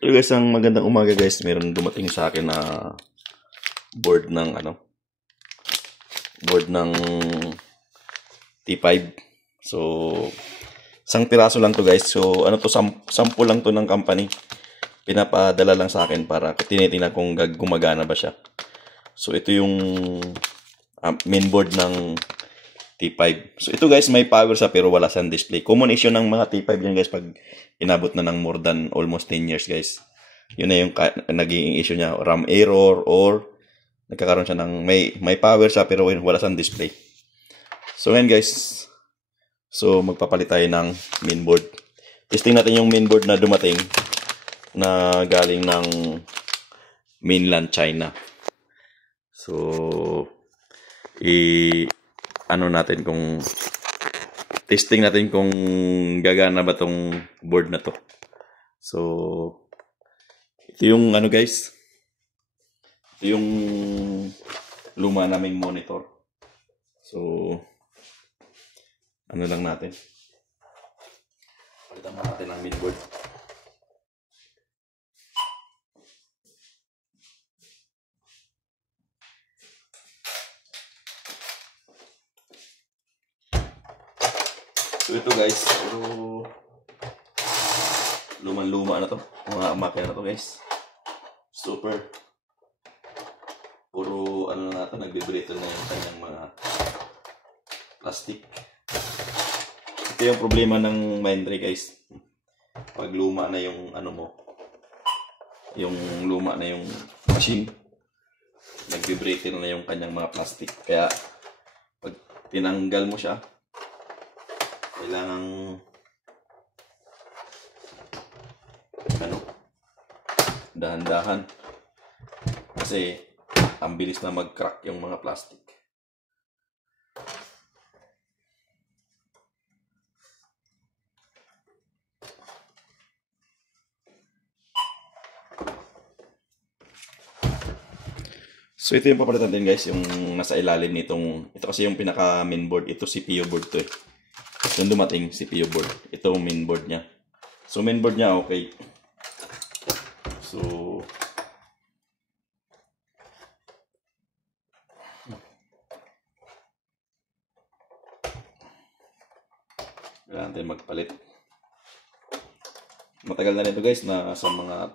Hello guys, ang magandang umaga guys. Meron dumating sa akin na board ng T5. So, isang piraso lang to guys. So, sample lang to ng company. Pinapadala lang sa akin para tinitingnan kung gumagana ba siya. So, ito yung mainboard ng T5. So, ito guys, may power sa pero wala siyang display. Common issue ng mga T5 yan guys pag inabot na ng more than almost 10 years guys. Yun na yung naging issue niya. RAM error or nagkakaroon siya ng may power siya pero wala siyang display. So, ngayon guys. So, magpapalit tayo ng mainboard. Testing natin yung mainboard na dumating na galing ng mainland China. So, testing natin kung gagana ba tong board na to. So, ito yung guys. Ito yung luma naming monitor. So, lang natin. Palitan natin ang mainboard. So, ito guys. Pero, luman-luma na to. Mga makina na to guys. Super. Puro na natin, nagbe-brittle na yung kanyang mga plastic. Ito yung problema ng Mindray guys. Pag luma na yung yung luma na yung machine, nagbe-brittle na yung kanyang mga plastic. Kaya pag tinanggal mo siya, kailangang dahan-dahan kasi ang bilis na mag-crack yung mga plastic. So ito yung papalitan din guys, yung nasa ilalim nitong, ito kasi yung pinaka mainboard, ito CPU board to eh. Yung dumating CPU board, ito mainboard niya. So mainboard niya okay. So kailangan natin magpalit. Matagal na nito guys, na sa mga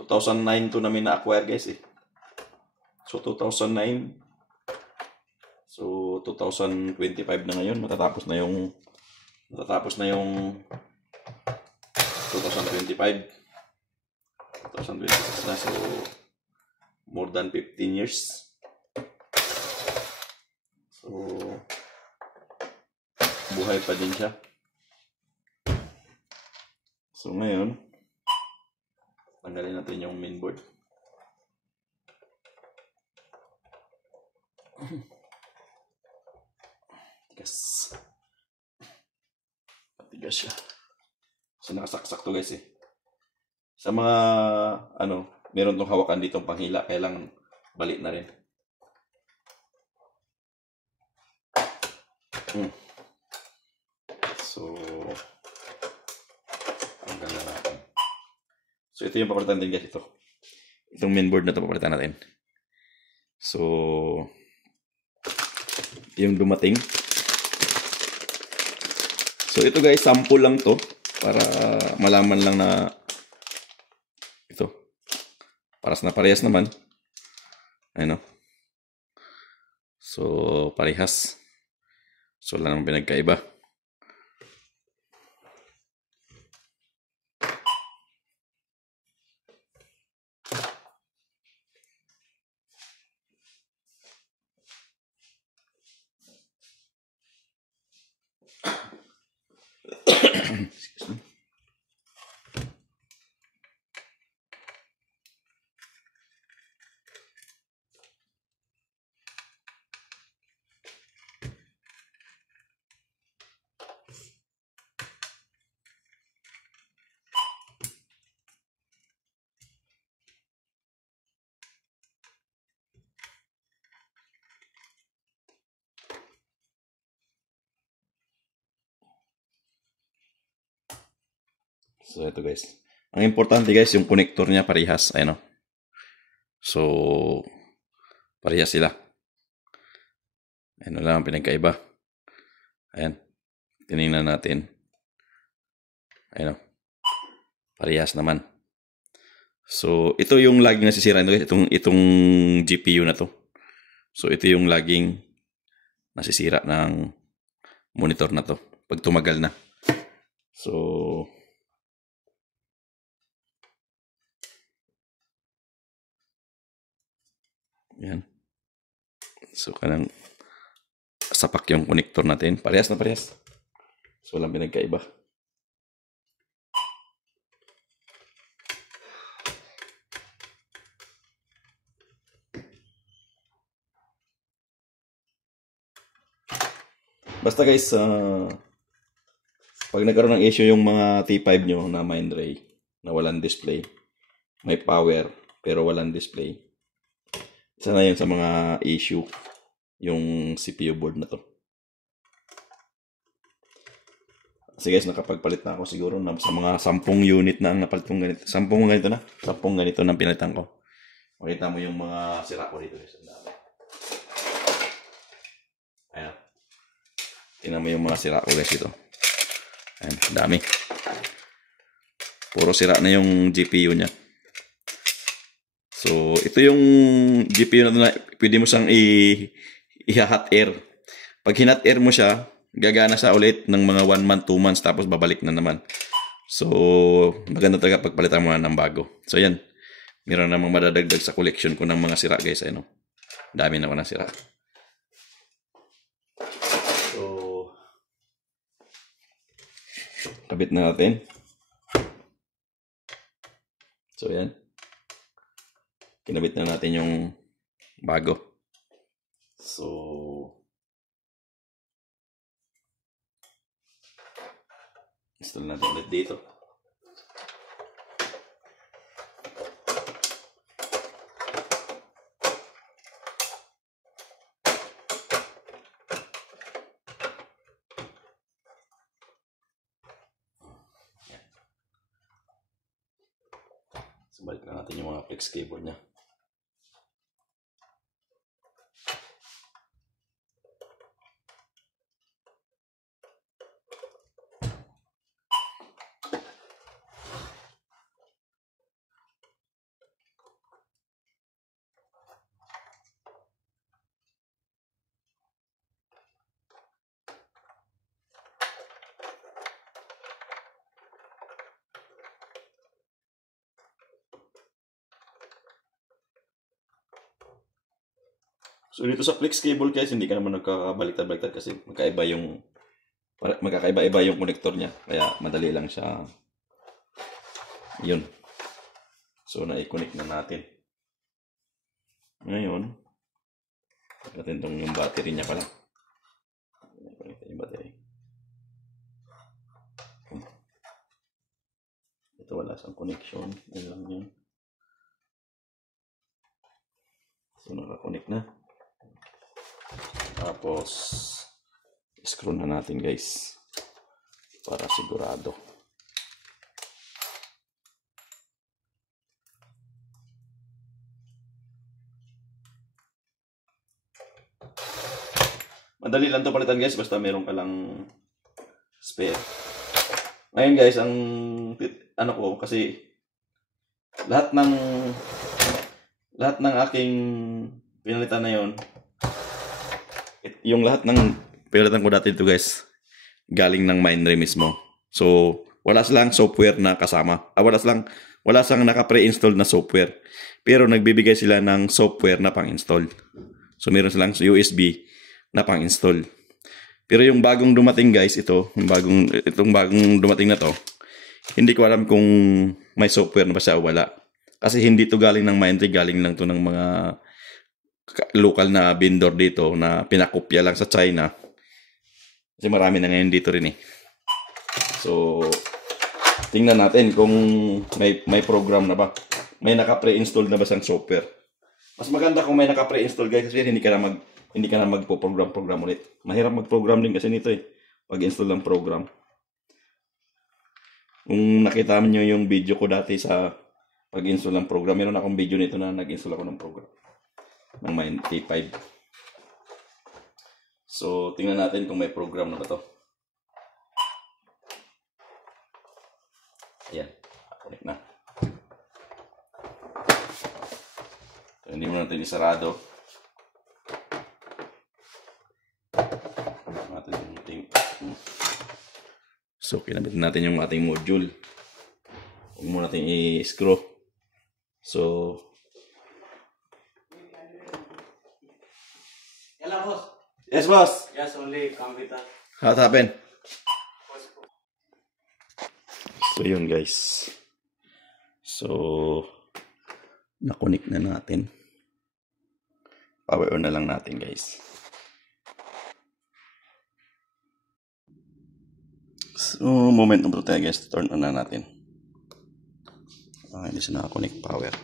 2009 to namin na-acquire guys eh. So 2009, so 2025 na ngayon, matatapos na yung 2025 na, so more than 15 years. So buhay pa din siya. So ngayon, tanggalin natin yung mainboard. Tigas. Patigas siya. So nakasaksak to guys eh. Sa mga meron tong hawakan ditong panghila, kailangan balik na rin. So tanggal na natin. So ito yung papalitan din guys, ito. Itong mainboard na ito papalitan natin. So yung dumating. So ito guys, sample lang to para malaman lang na ito. Parehas naman. Ayun. So parehas. So wala namang pinagkaiba. Excuse me. So ito guys, Ang importante guys, yung connector niya parehas. Ayan o. So, parehas sila. Ayan lang ang pinagkaiba. Ayan. Tinignan natin. Ayan o. Parehas naman. So, ito yung laging nasisira nito guys. Itong GPU na to. So, ito yung laging nasisira ng monitor na to. Pag tumagal na. So, yan. So, kanang sapak yung connector natin. Parehas na parehas. So, walang pinagkaiba. Basta guys, pag nagkaroon ng issue yung mga T5 nyo na Mindray na walang display, may power pero walang display, isa na yun sa mga issue yung CPU board na to. Kasi guys, nakapagpalit na ako siguro na sa mga 10 unit na ang napalit kong ganito. 10 ganito na. 10 ganito na pinalitan ko. Makita mo yung mga sira ko dito guys. Ang dami. Ayan. Tingnan mo yung mga sira ko guys dito. Ayan, dami. Puro sira na yung GPU niya. So, ito yung GPU na pwede mo siyang i-hot air. Pag hinot air mo siya, gagana siya ulit ng mga 1 month, 2 months, tapos babalik na naman. So, maganda talaga pagpalitan mo na ng bago. So, yan. Meron namang madadagdag sa collection ko ng mga sira guys. Ano? Dami na ako ng sira. So, kabit na natin. So, yan. Kinabit na natin yung bago. So, install natin ulit dito. So, balik na natin yung mga flex cable niya. So dito sa flex cable guys, hindi ka naman nagkakabaliktad-baliktad kasi magkakaiba-iba yung connector niya. Kaya madali lang siya. Yun. So na-connect na natin. Ngayon, natin itong yung battery niya pala. I-connect yung battery. Ito wala siyang connection. Ayun lang yun. So naka-connect na. Tapos, screw na natin guys. Para sigurado. Madali lang to palitan guys. Basta meron ka lang spare. Ngayon guys, ang ano ko kasi lahat ng aking pinalitan na yon, yung lahat ng pinalitan ko dati dito guys, galing ng Mindray mismo. So, wala silang software na kasama. Wala silang naka-pre-install na software. Pero nagbibigay sila ng software na pang-install. So, meron silang USB na pang-install. Pero yung bagong dumating guys, itong bagong dumating na to, hindi ko alam kung may software na ba siya o wala. Kasi hindi to galing ng Mindray, galing lang to ng mga local na vendor dito na pinakopya lang sa China. Kasi marami na ngayon dito rin eh. So, tingnan natin kung may program na ba. May naka-pre-install na ba siyang software. Mas maganda kung may naka-pre-install guys kasi hindi ka na magpo-program ulit. Mahirap mag-program din kasi nito eh. Pag-install ng program. Kung nakita niyo yung video ko dati sa pag-install ng program, meron akong video nito na nag-install ako ng program ng Mind T5. So, tingnan natin kung may program na ba to. Ayan, connect na. So, hindi mo natin isarado. So, kinabit natin yung ating module. Huwag mo natin i-screw. So, Hello, boss. yes, boss. Yes, only computer. What happened? So, yun guys. So, na-connect na natin. Power on na lang natin guys. So, moment number 2 guys. Turn on na natin. Hindi siya naka-connect power.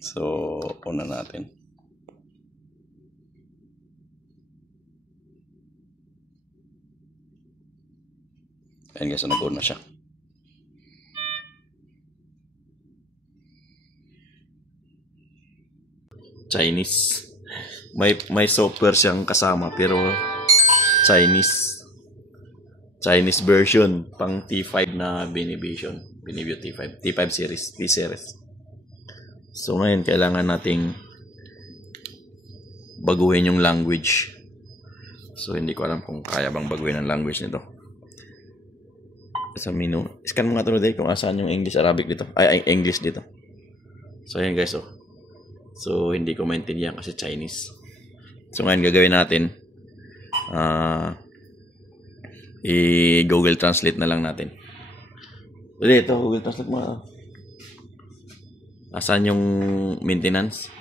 So, on na natin. Ayan guys, so nag-on na siya. Chinese. May software siyang kasama pero Chinese version pang T5 na Benivision T5 series, T series. So ngayon kailangan nating baguhin yung language. So hindi ko alam kung kaya bang baguhin ang language nito. Sa menu, scan mo nga ito kung asan yung English Arabic dito. Ay, English dito. So ayan guys, so hindi ko maintindihan kasi Chinese. So ngayon gagawin natin i-Google Translate na lang natin. Ulit, ito Google Translate mo. Asan yung maintenance?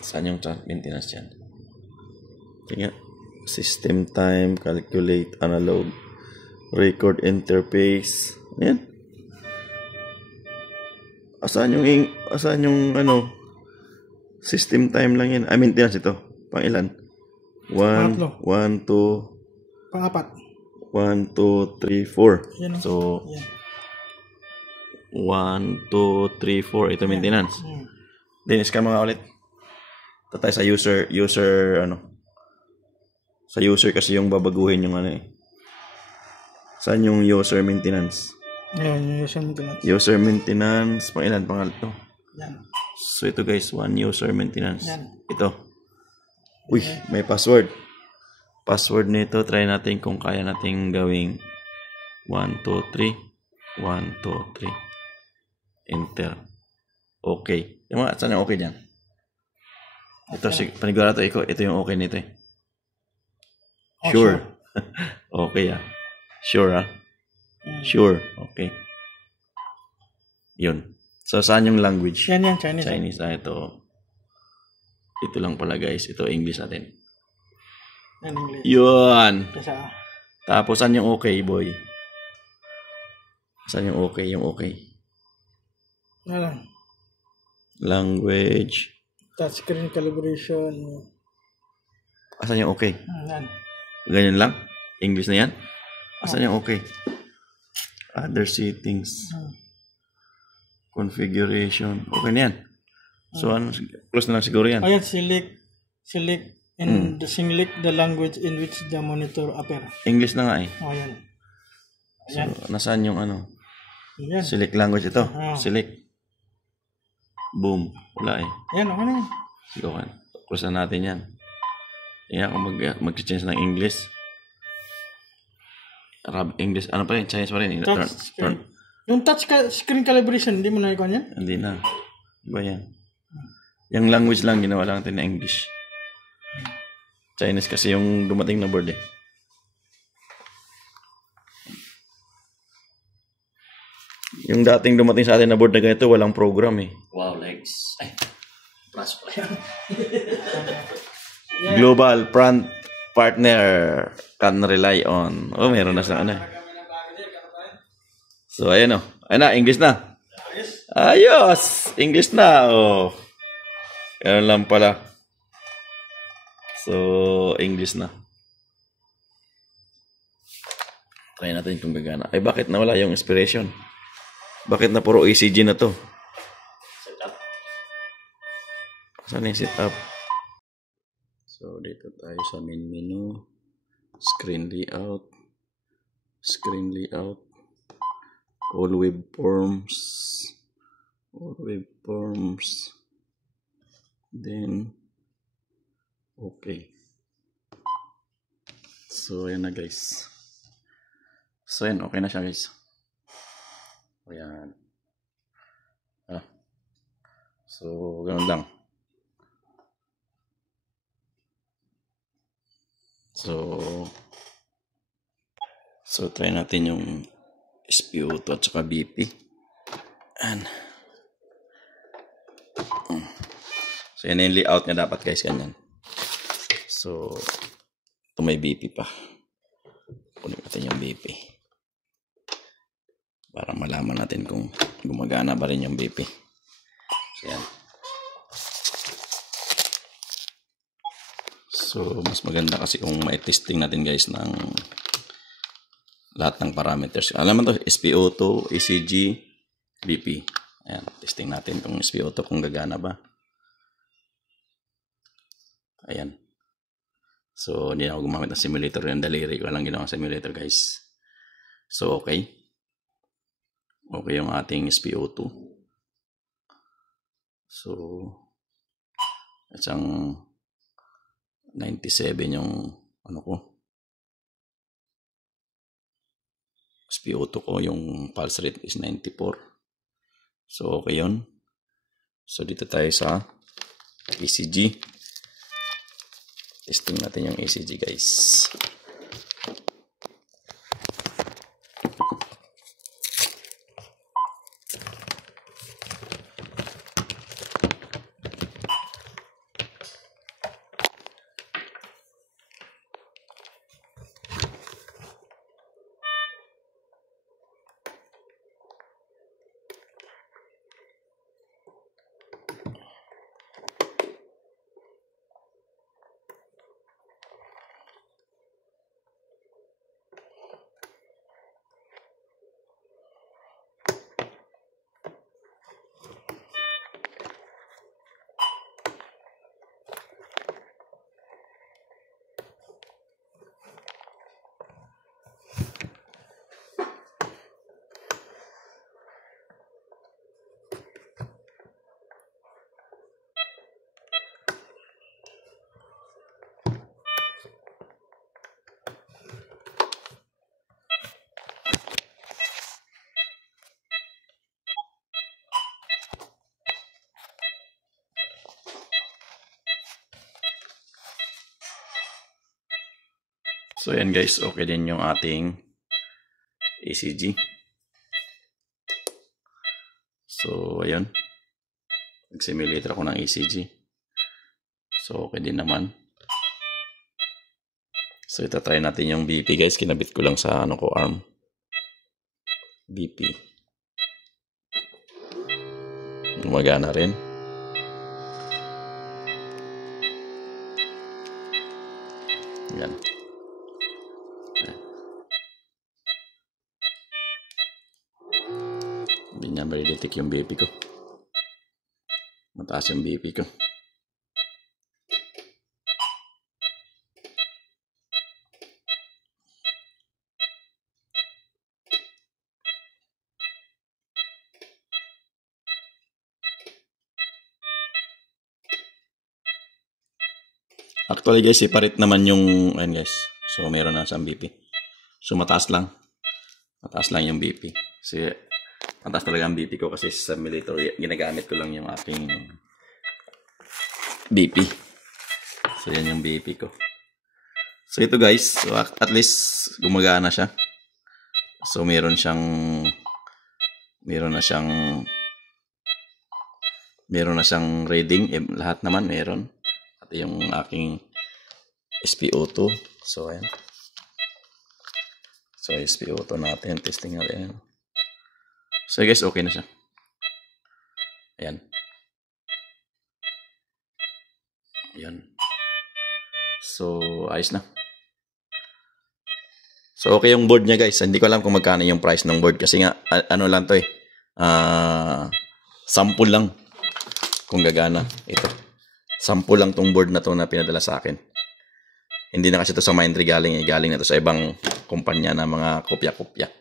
Saan yung maintenance yan? Tingnan. System time, calculate, analog, record interface. Ayan. Asan yung ano? System time lang yan. I mean, maintenance ito. Pang ilan? 1, 2, Pang-apat. 1, 2, 3, 4. Yan, So, yan. 1, 2, 3, 4. Ito maintenance. Then, scan mga ulit. Ito tayo sa user, ano. Sa user kasi yung babaguhin yung ano eh. Saan yung user maintenance? Yan, yung user maintenance. User maintenance. Pang ilan? Pangalit to. Yan. So, ito guys. 1 user maintenance. Yan. Ito. Uy, may password. Password nito. Try natin kung kaya natin gawing 1, 2, 3. 1, 2, 3. Enter. Okay. Yung mga, saan yung okay dyan? Ito, panigurado ito. Ito yung okay nito eh. Sure. Okay ah. Sure ah. Sure. Okay. Yun. So, saan yung language? Yan, Chinese. Chinese. Ito. Ito lang pala guys. Ito English natin. Yan, English. Yun. Kasi, Tapos, saan yung okay, boy? Saan yung okay? Yung okay. yan. Language. Touchscreen calibration. Asan yung okay? Yan. Ganyan lang? English na yan? Asan yung okay? Other settings. Configuration. Okay na yan. So, ano, close na lang siguro yan. Ayan, select and select the language in which the monitor appear. English na nga eh. Ayan. So, nasaan yung ano? Yan. Select language ito. Select. Boom. Wala eh. Yan, okay na yan. Sige, okay. Close na natin yan. Yan, kung mag-change ng English. Arab, English. Ano pa rin? Chinese pa rin. Yung touch screen calibration, hindi mo na ikaw yan? Hindi na. Iba yan. Yung language lang, ginawa lang natin na English. Chinese kasi yung dumating na board eh. Yung dating dumating sa atin na board na ganito, walang program eh. Wow, legs. Ay, plus pa yan. Global front partner can rely on. Oh, meron na sa ano eh. So, ayan o. Ayan na, English na. Ayos! English na, oh. Ganun lang pala. So, English na. Try natin kung gagana. Ay, bakit nawala yung inspiration? Bakit na puro ECG na to? Setup. Saan yung setup? So, dito tayo sa main menu. Screen layout. Screen layout. All waveforms. All waveforms. Then, okay. So, ayan na guys. So, ayan. Okay na siya guys. Ayan. So, ganun lang. So try natin yung SpO2 at saka BP. Ayan. So, yan yung layout niya dapat guys, ganyan. So, ito may BP pa. Kunin natin yung BP. Para malaman natin kung gumagana ba rin yung BP. So, yan. So, mas maganda kasi kung may testing natin guys ng lahat ng parameters. Alam mo to, SpO2, ECG, BP. Ayan, testing natin kung SpO2 kung gagana ba. Ayan. So, hindi na ako gumamit ng simulator. Yung daliri ko lang ginawang simulator guys. So, okay. Okay yung ating SpO2. So, isang 97 yung ano ko. SpO2 ko, yung pulse rate is 94. So, okay yun. So, dito tayo sa ECG. Testing natin yung ECG guys. So, yan guys, okay din yung ating ECG. So, ayun. Nag-simulator ako ng ECG. So, okay din naman. So, ito try natin yung BP guys. Kinabit ko lang sa ano ko, arm. BP. Gumagana rin. Yan. Hindi niya ma-detect yung BP ko. Mataas yung BP ko. Actually guys, separate naman yung, ayun guys. So, meron na siyang BP. So, mataas lang. Mataas lang yung BP. Kasi, mataas talaga ang BP ko kasi sa military, ginagamit ko lang yung aking BP. So, yan yung BP ko. So, ito guys. So, at least, gumagana siya. So, meron na siyang reading. Lahat naman meron. At yung aking SpO2. So, ayan. So, SpO2 natin. Testing natin. So, guys, okay na siya. Ayan. Ayan. So, ayos na. So, okay yung board niya guys. Hindi ko alam kung magkano yung price ng board kasi nga, ano lang to eh. Sample lang kung gagana. Ito. Sample lang tong board na to na pinadala sa akin. Hindi na kasi to sa Mindtree galing eh. Galing na to sa ibang kumpanya na mga kopya-kopya.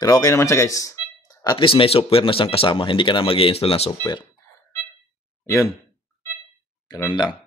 Pero okay naman siya guys. At least may software na siyang kasama. Hindi ka na mag-i-install ng software. Yun. Ganun lang.